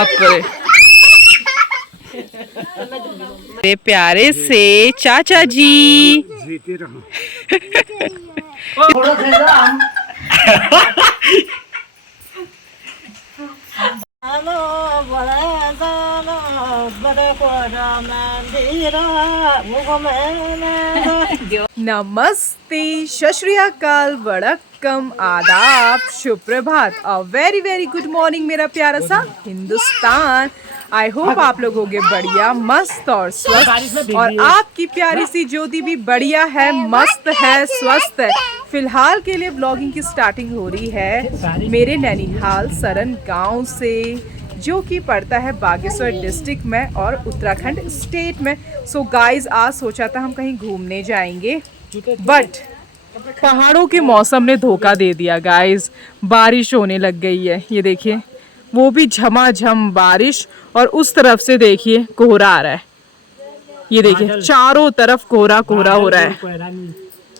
बाप रे, मेरे प्यारे से चाचा जी। जीते रहो। नमस्ते, सत श्री अकाल, वड़क्कम, आदाब, सुप्रभात और वेरी वेरी गुड मॉर्निंग मेरा प्यारा सा हिंदुस्तान। आई होप आप लोग होंगे बढ़िया, मस्त और स्वस्थ, और आपकी प्यारी सी ज्योति भी बढ़िया है, मस्त है, स्वस्थ है। फिलहाल के लिए ब्लॉगिंग की स्टार्टिंग हो रही है मेरे नैनीहाल सरन गांव से, जो कि पड़ता है बागेश्वर डिस्ट्रिक्ट में और उत्तराखंड स्टेट में। सो गाइज, आज सोचा था हम कहीं घूमने जाएंगे, बट पहाड़ों के मौसम ने धोखा दे दिया गाइज। बारिश होने लग गई है, ये देखिए, वो भी झमाझम बारिश, और उस तरफ से देखिए कोहरा आ रहा है। ये देखिए चारों तरफ कोहरा कोहरा हो रहा है।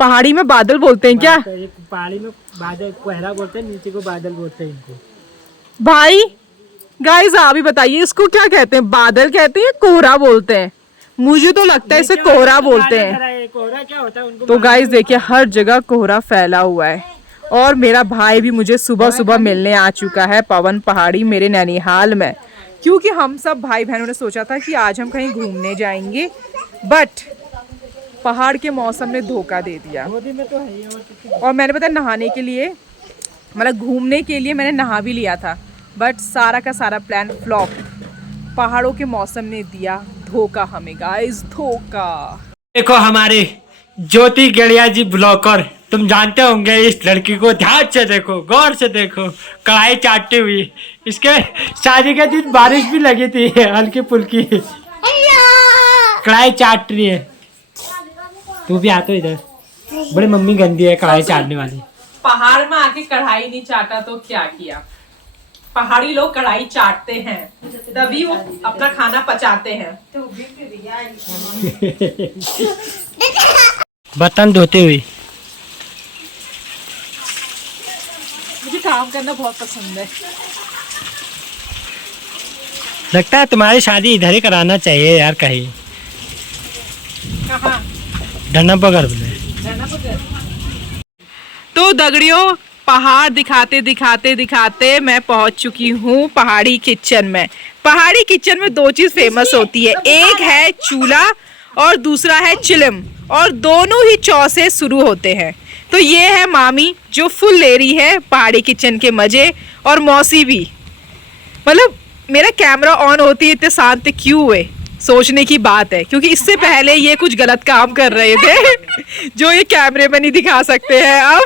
पहाड़ी में बादल बोलते हैं क्या? पहाड़ी में बादल कोहरा बोलते हैं, नीचे को बादल बोलते हैं इनको। भाई गाइस, आप ही बताइए इसको क्या कहते हैं? बादल कहते हैं, कोहरा बोलते हैं? मुझे तो लगता है इसे कोहरा बोलते हैं। कोहरा क्या होता है उनको? तो गाइस देखिए, हर जगह कोहरा फैला हुआ है, और मेरा भाई भी मुझे सुबह सुबह मिलने आ चुका है, पवन पहाड़ी मेरे नैनीहाल में, क्योंकि हम सब भाई बहनों ने सोचा था कि आज हम कहीं घूमने जाएंगे, बट पहाड़ के मौसम ने धोखा दे दिया। और मैंने पता नहाने के लिए, मतलब घूमने के लिए मैंने नहा भी लिया था, बट सारा का सारा प्लान फ्लॉप। पहाड़ों के मौसम ने दिया धोखा हमें गाइस, धोखा। देखो हमारे ज्योति गड़िया जी ब्लॉगर, तुम जानते होंगे इस लड़की को, ध्यान से देखो, गौर से देखो, कढ़ाई चाटती हुई। इसके शादी के दिन बारिश भी लगी थी हल्की फुल्की, कढ़ाई चाट रही है। तू भी आ तो इधर, बड़ी मम्मी गंदी है कढ़ाई चाटने वाली। पहाड़ में आके कढ़ाई नहीं चाटा तो क्या किया? पहाड़ी लोग कढ़ाई चाटते हैं, तभी वो अपना खाना पचाते हैं। बर्तन धोते हुए। मुझे काम करना बहुत पसंद है। लगता है तुम्हारी शादी इधर ही कराना चाहिए यार, कहीं कहाँ? धरना पकड़ बोले। तो दगड़ियों, पहाड़ दिखाते दिखाते दिखाते मैं पहुंच चुकी हूँ पहाड़ी किचन में। पहाड़ी किचन में दो चीज फेमस होती है, एक है चूल्हा और दूसरा है चिलम, और दोनों ही चौ से शुरू होते हैं। तो ये है मामी जो फुल ले रही है पहाड़ी किचन के मजे, और मौसी भी। मतलब मेरा कैमरा ऑन होती है इतने शांत क्यों हुए, सोचने की बात है, क्योंकि इससे पहले ये कुछ गलत काम कर रहे थे जो ये कैमरे में नहीं दिखा सकते हैं अब।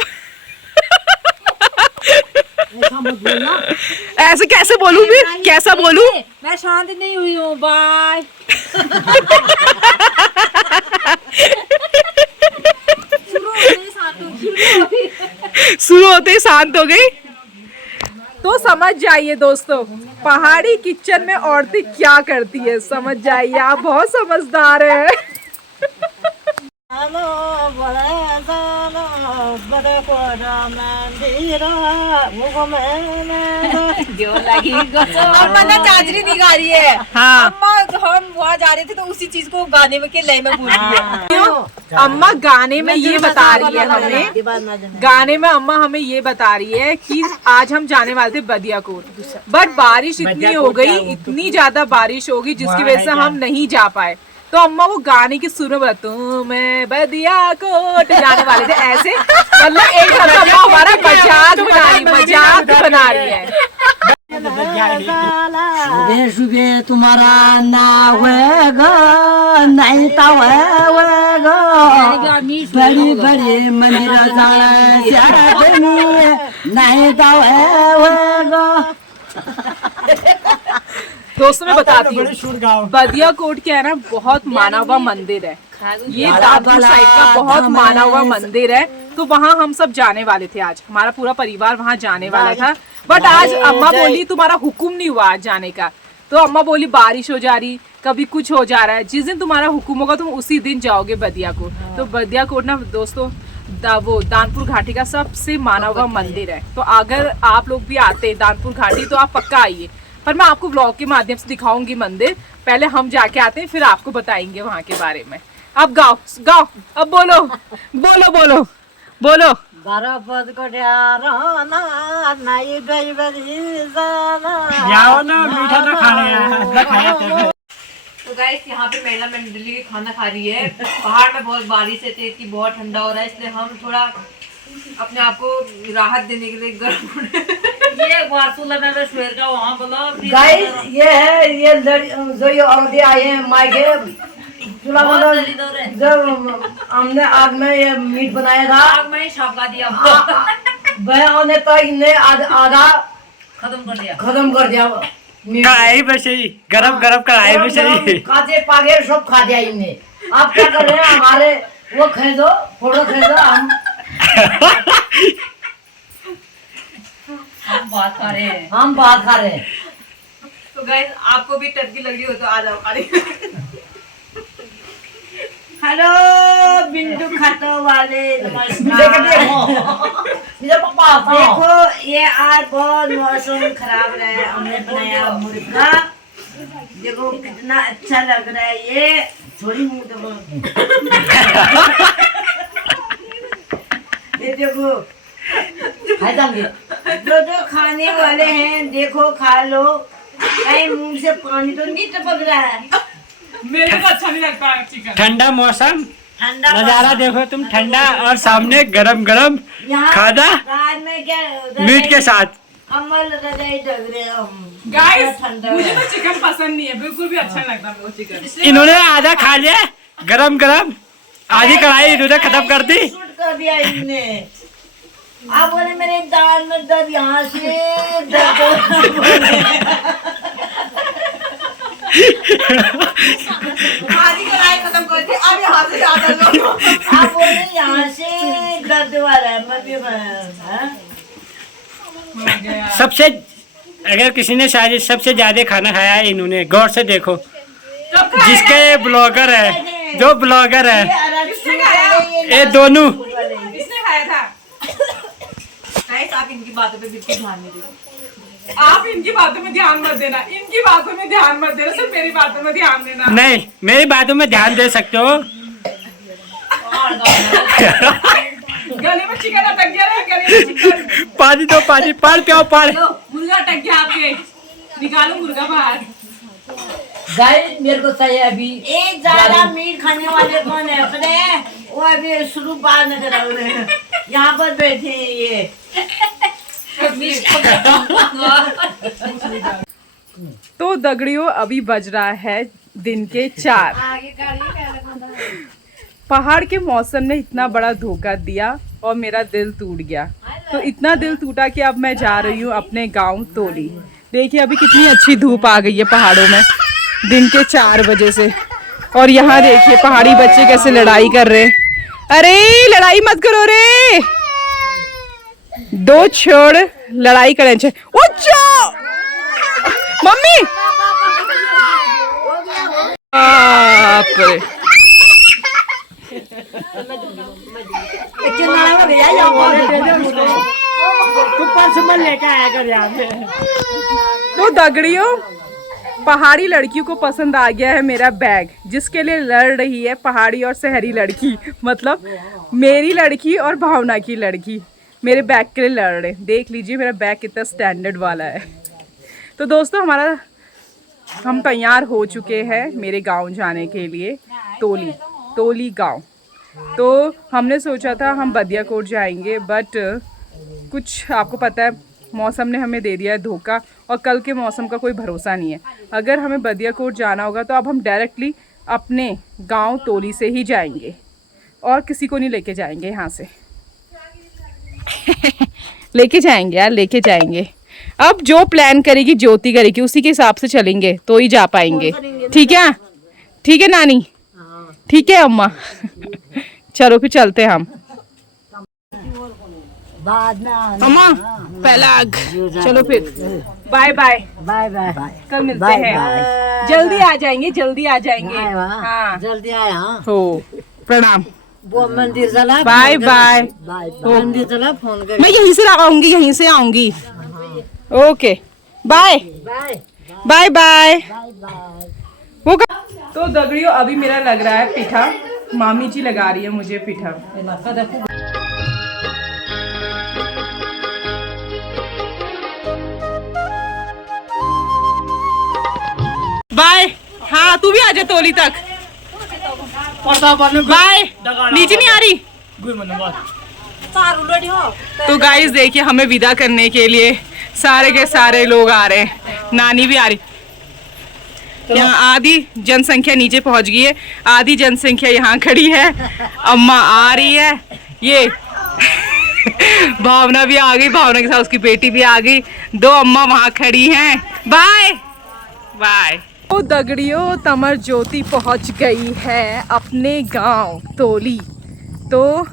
ऐसे कैसे बोलूं मैं? कैसा बोलूं? मैं शांत नहीं हुई हूँ, बाय। शुरू होते ही शांत हो गई। तो समझ जाइए दोस्तों, पहाड़ी किचन में औरतें क्या करती है, समझ जाइए, आप बहुत समझदार हैं। चाचरी दिखा रही है। हाँ, हम वहाँ जा रहे थे तो उसी चीज को गाने में के लय में भूल गए। क्यों? अम्मा गाने में ये बता रही है हमें, गाने में अम्मा हमें ये बता रही है कि आज हम जाने वाले थे बदियाकोट, बट बारिश इतनी हो गई, इतनी ज्यादा बारिश होगी जिसकी वजह से हम नहीं जा पाए। तो अम्मा वो गाने की सुर में बोला, मैं बदियाकोट जाने वाले थे, ऐसे मतलब एक तरह से हमारा मजाक बना रही है। सुबह सुबह तुम्हारा ना होएगा, नहीं तो होएगा, बड़ी बड़ी मंदिर जाना नहीं तो होएगा। दोस्तों मैं बताती हूँ, बदियाकोट क्या है ना, बहुत माना हुआ मंदिर है। ये दादपुर साइड का बहुत माना हुआ मंदिर है। तो वहाँ हम सब जाने वाले थे, आज हमारा पूरा परिवार वहाँ जाने वाला था, बट आज अम्मा बोली तुम्हारा हुक्म नहीं हुआ आज जाने का। तो अम्मा बोली बारिश हो जा रही, कभी कुछ हो जा रहा है, जिस दिन तुम्हारा हुक्म होगा तुम उसी दिन जाओगे बदियाकोट। तो बदियाकोट ना दोस्तों, वो दानपुर घाटी का सबसे माना हुआ मंदिर है। तो अगर आप लोग भी आते दानपुर घाटी तो आप पक्का आइए। पर मैं आपको व्लॉग के माध्यम से दिखाऊंगी मंदिर। पहले हम जाके आते हैं, फिर आपको बताएंगे वहाँ के बारे में। अब गाओ गाओ, अब बोलो बोलो बोलो बोलो। 12 पद को ड्याराना नहीं ड्राइवरी जाना। जाओ ना, मीठा तो खाने यार। तो गाइस यहाँ पे महिला मंडली खाना खा रही है। पहाड़ में बहुत बारिश है, तेज की बहुत ठंडा हो रहा है, इसलिए हम थोड़ा अपने आप को राहत देने के लिए गर्म ये वारसूला में शेर का वहाँ बोला गाइस ये है, ये जो ये औरतें आई हैं मायके चूल्हा मतलब जब हमने आग में ये मीट बनाया था, आग में ही छापका दिया, वह ने तो इन्हें आधा खत्म कर दिया मीट। कढ़ाई में से ही गरम गरम कढ़ाई में से ही काचे पागे सब खा दिया इनने। आप क्या कर रहे हैं, हमारे वो खरीदो, फोटो खरीदो, हम बात खा रहे हैं, हम बात खा रहे हैं। तो गाइस आपको भी टटकी लगी हो तो आ जाओ खाने। हेलो बिंदु खातो वाले, नमस्कार। देखो ये आज बहुत मौसम खराब रहा है, हमने बनाया मुर्गा, देखो कितना अच्छा लग रहा है। ये थोड़ी मुंह देखो, ये देखो जो खाने वाले हैं देखो खा लो, कहीं मुंह से पानी तो नहीं टपक रहा है। मेरे को अच्छा नहीं लगता है चिकन। ठंडा मौसम, ठंडा नजारा देखो तुम, ठंडा और सामने गरम गरम खाना रात में क्या मीट के साथ। कम्बल रजाई ढक रहे हम। गाइस ठंडा मुझे तो चिकन पसंद नहीं है, बिल्कुल भी अच्छा नहीं लगता मेरे को चिकन। इन्होंने आधा खा लिया गरम गरम, आधी कढ़ाई इन्होंने खत्म कर दी। शूट कर दिया इनने। आप बोले मेरे दाल में दर्द, यहाँ से आधी कढ़ाई खत्म कर दी, अब यहाँ से ज्यादा लो। आप बोले यहाँ से दर्द वाला है, मैं भी सबसे, अगर किसी ने शायद सबसे ज्यादा खाना खाया है इन्होंने, गौर से देखो। जिसके ब्लॉगर है, जो ब्लॉगर है, ये दोनों इसने खाया था। आप इनकी बातों पे बिल्कुल ध्यान नहीं देते। आप इनकी बातों में ध्यान मत देना, इनकी बातों में ध्यान मत देना, सिर्फ मेरी बातों में ध्यान देना। नहीं, मेरी बातों में ध्यान दे सकते हो। गले में चिकन अटक गया है, गले में चिकन। पानी दो, पानी, पार पियो, पार। मुर्गा अटक गया आपके, निकालो मुर्गा बाहर। गाइस मेरे को चाहिए अभी एक ज्यादा मीट खाने वाले कौन है अपने, वो अभी शुरू बात न करा रहे हैं, यहाँ पर बैठे हैं ये। तो दगड़ियों अभी बज रहा है दिन के 4। पहाड़ के मौसम ने इतना बड़ा धोखा दिया और मेरा दिल टूट गया। तो इतना दिल टूटा कि अब मैं जा रही हूँ अपने गांव तोली। देखिए अभी कितनी अच्छी धूप आ गई है पहाड़ों में दिन के 4 बजे से। और यहाँ देखिए पहाड़ी बच्चे कैसे लड़ाई कर रहे हैं। अरे लड़ाई मत करो रे, दो छोड़ लड़ाई करें। उच्चो मम्मी, बाप रे। लेके आया कर यहाँ पे। तो दगड़ियों पहाड़ी लड़कियों को पसंद आ गया है मेरा बैग, जिसके लिए लड़ रही है पहाड़ी और शहरी लड़की, मतलब मेरी लड़की और भावना की लड़की मेरे बैग के लिए लड़ रहे। देख लीजिए मेरा बैग कितना स्टैंडर्ड वाला है। तो दोस्तों हम तैयार हो चुके हैं मेरे गांव जाने के लिए, तोली गांव। तो हमने सोचा था हम बदियाकोट जाएंगे, बट कुछ आपको पता है मौसम ने हमें दे दिया है धोखा, और कल के मौसम का कोई भरोसा नहीं है। अगर हमें बदियाकोट जाना होगा तो अब हम डायरेक्टली अपने गांव तोली से ही जाएंगे और किसी को नहीं लेके जाएंगे यहाँ से। लेके जाएंगे यार, लेके जाएंगे। अब जो प्लान करेगी ज्योति करेगी, उसी के हिसाब से चलेंगे तो ही जा पाएंगे। ठीक है, ठीक है नानी, ठीक है अम्मा। चलो फिर चलते हैं हम। अम्मा पहला आग। चलो फिर बाय बाय, बाय बाय, कल मिलते हैं। जल्दी आ जाएंगे, जल्दी आ जाएंगे। हाँ जल्दी आया। हो, प्रणाम। वो मंदिर चला, बाय बाय। मंदिर चला, फोन कर। मैं यहीं से आऊंगी, यहीं से आऊंगी। Okay bye. Bye. Bye bye. वो तो दगड़ियों अभी मेरा लग रहा है पिठा, मामी जी लगा रही है मुझे पिठा। बाय। हाँ तू भी आ जा तोली तक। बाय। नीचे नहीं आ रही। तो गाइस देखिए हमें विदा करने के लिए सारे के सारे लोग आ रहे हैं, नानी भी आ रही। यहाँ आधी जनसंख्या नीचे पहुंच गई है, आधी जनसंख्या यहाँ खड़ी है। अम्मा आ रही है, ये भावना भी आ गई, भावना के साथ उसकी बेटी भी आ गई, 2 अम्मा वहाँ खड़ी हैं। Bye bye. तो दगड़ियों तमर ज्योति पहुंच गई है अपने गांव तोली। तो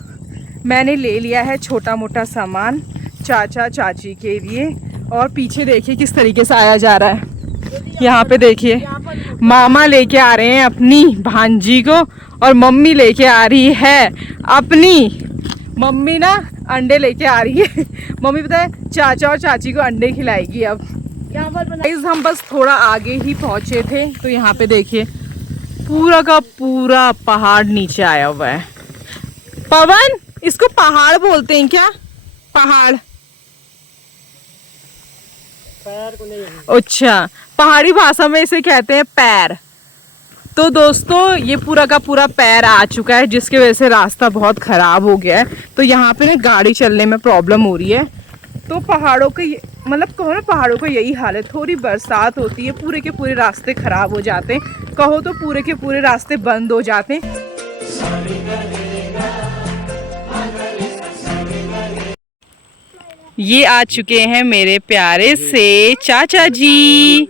मैंने ले लिया है छोटा मोटा सामान चाचा चाची के लिए, और पीछे देखिए किस तरीके से आया जा रहा है। यहाँ पे देखिए मामा लेके आ रहे हैं अपनी भांजी को, और मम्मी लेके आ रही है अपनी, मम्मी ना अंडे लेके आ रही है। मम्मी पता है चाचा और चाची को अंडे खिलाएगी अब। हम बस थोड़ा आगे ही पहुंचे थे, तो यहाँ पे देखिए पूरा का पूरा पहाड़ नीचे आया हुआ है। पवन, इसको पहाड़ बोलते हैं क्या? पहाड़? अच्छा, पहाड़ी भाषा में इसे कहते हैं पैर। तो दोस्तों ये पूरा का पूरा पैर आ चुका है, जिसकी वजह से रास्ता बहुत खराब हो गया है। तो यहाँ पे ना गाड़ी चलने में प्रॉब्लम हो रही है। तो पहाड़ों के मतलब कहो ना, पहाड़ों का यही हाल है, थोड़ी बरसात होती है पूरे के पूरे रास्ते खराब हो जाते हैं, कहो तो पूरे के पूरे रास्ते बंद हो जाते हैं। ये आ चुके हैं मेरे प्यारे से चाचा जी।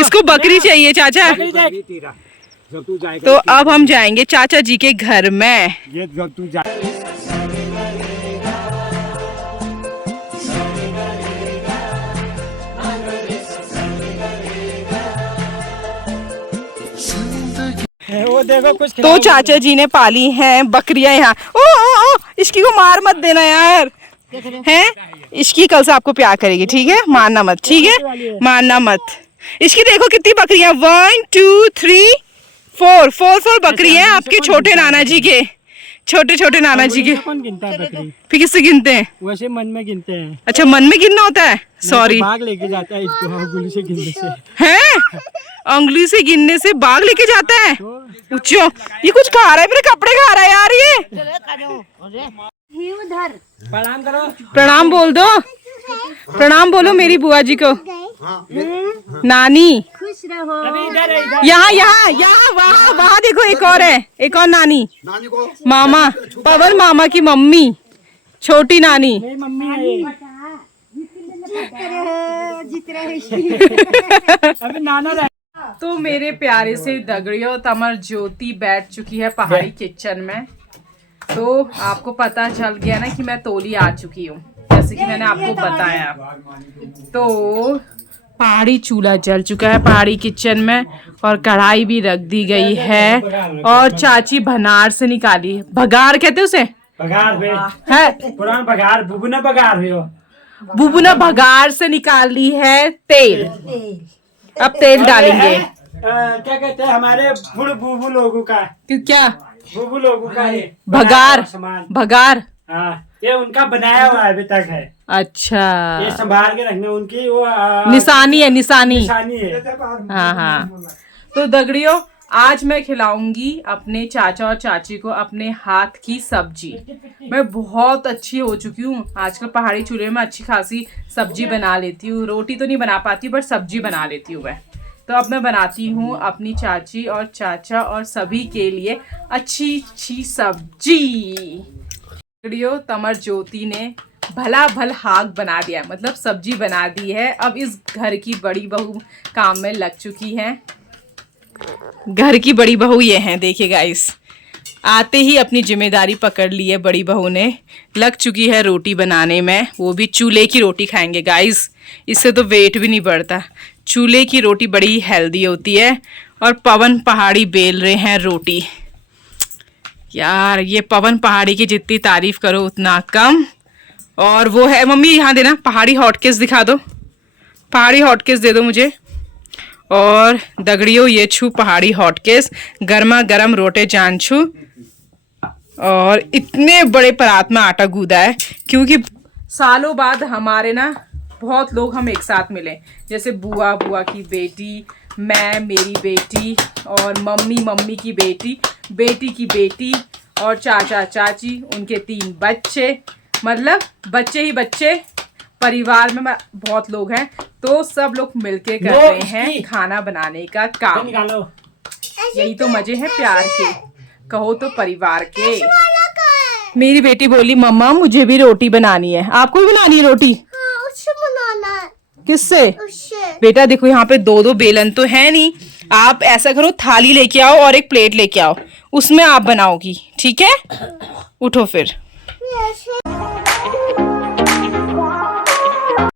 इसको बकरी चाहिए चाचा। तो अब हम जाएंगे चाचा जी के घर में। वो देखो कुछ तो चाचा जी ने पाली हैं बकरियां यहाँ। ओ ओ ओ, इसकी को मार मत देना यार, हैं? इसकी कल से आपको प्यार करेगी, ठीक है? मारना मत, ठीक है? मारना मत। इसकी देखो कितनी बकरियां, 1 2 3 4 बकरी हैं आपके छोटे नाना जी के, छोटे छोटे नाना जी के। कौन गिनता है बकरी? फिर किससे गिनते हैं? वैसे मन में गिनते हैं। अच्छा मन में गिनना होता है, सॉरी। भाग लेके जाता है इसको उंगली से गिनने से। हैं? उंगली से गिनने से बाघ लेके जाता है? उच्चो, ये कुछ खा रहा है, मेरे कपड़े खा रहा है यार ये। प्रणाम करो। प्रणाम बोल दो, प्रणाम बोलो मेरी बुआ जी को। नानी खुश रहो। यहाँ यहाँ यहाँ, वहाँ वहाँ देखो एक और है, एक और नानी, मामा, पवन मामा की मम्मी, छोटी नानी। मम्मी है अभी नाना रह। तो मेरे प्यारे से दगड़ियों तमर ज्योति बैठ चुकी है पहाड़ी किचन में। तो आपको पता चल गया ना कि मैं तोली आ चुकी हूँ, जैसे कि मैंने आपको बताया। तो पहाड़ी चूल्हा जल चुका है पहाड़ी किचन में, और कढ़ाई भी रख दी गई है, और चाची भनार से निकाली, भगार कहते उसे, बघार है पुरान बघार, बुबुना बघार हुई हो। बुबुना भगार से निकाल ली है तेल। अब तेल डालेंगे। क्या कहते हैं हमारे बुबू लोगों का, क्या? बुबू लोगों का ये भगार, सामान। भगार। हाँ, ये उनका बनाया हुआ अभी तक है। अच्छा, ये संभाल के रखने उनकी वो निशानी है, निशानी। निशानी है। हाँ हाँ। तो दगड़ियों आज मैं खिलाऊंगी अपने चाचा और चाची को अपने हाथ की सब्जी। मैं बहुत अच्छी हो चुकी हूँ आजकल, पहाड़ी चूल्हे में अच्छी खासी सब्जी बना लेती हूँ। रोटी तो नहीं बना पाती बट सब्जी बना लेती हूँ मैं। तो अब मैं बनाती हूँ अपनी चाची और चाचा और सभी के लिए अच्छी अच्छी सब्जी। दगड़ियों तमर ज्योति ने भला भल हाक बना दिया, मतलब सब्जी बना दी है। अब इस घर की बड़ी बहू काम में लग चुकी है। घर की बड़ी बहू ये हैं, देखिए गाइस, आते ही अपनी जिम्मेदारी पकड़ ली है बड़ी बहू ने, लग चुकी है रोटी बनाने में। वो भी चूल्हे की रोटी खाएंगे गाइस, इससे तो वेट भी नहीं बढ़ता। चूल्हे की रोटी बड़ी हेल्दी होती है। और पवन पहाड़ी बेल रहे हैं रोटी। यार ये पवन पहाड़ी की जितनी तारीफ करो उतना कम। और वो है मम्मी, यहाँ देना, पहाड़ी हॉटकेस दिखा दो, पहाड़ी हॉटकेस दे दो मुझे। और दगड़ियों ये छू पहाड़ी हॉटकेस, गर्मा गर्म रोटे जान छू। और इतने बड़े परात में आटा गूदा है क्योंकि सालों बाद हमारे ना बहुत लोग हम एक साथ मिले, जैसे बुआ की बेटी, मैं, मेरी बेटी, और मम्मी की बेटी की बेटी, और चाचा चाची, उनके 3 बच्चे, मतलब बच्चे ही बच्चे। परिवार में बहुत लोग हैं, तो सब लोग मिलके कर रहे हैं खाना बनाने का काम। यही तो मजे हैं प्यार के, कहो तो परिवार के। मेरी बेटी बोली मम्मा मुझे भी रोटी बनानी है। आपको भी बनानी है रोटी? हाँ, उससे बनाना है। किससे? उससे। बेटा देखो यहाँ पे 2 बेलन तो है नहीं, आप ऐसा करो थाली लेके आओ और एक प्लेट लेके आओ, उसमें आप बनाओगी, ठीक है? उठो फिर। ये ऐसे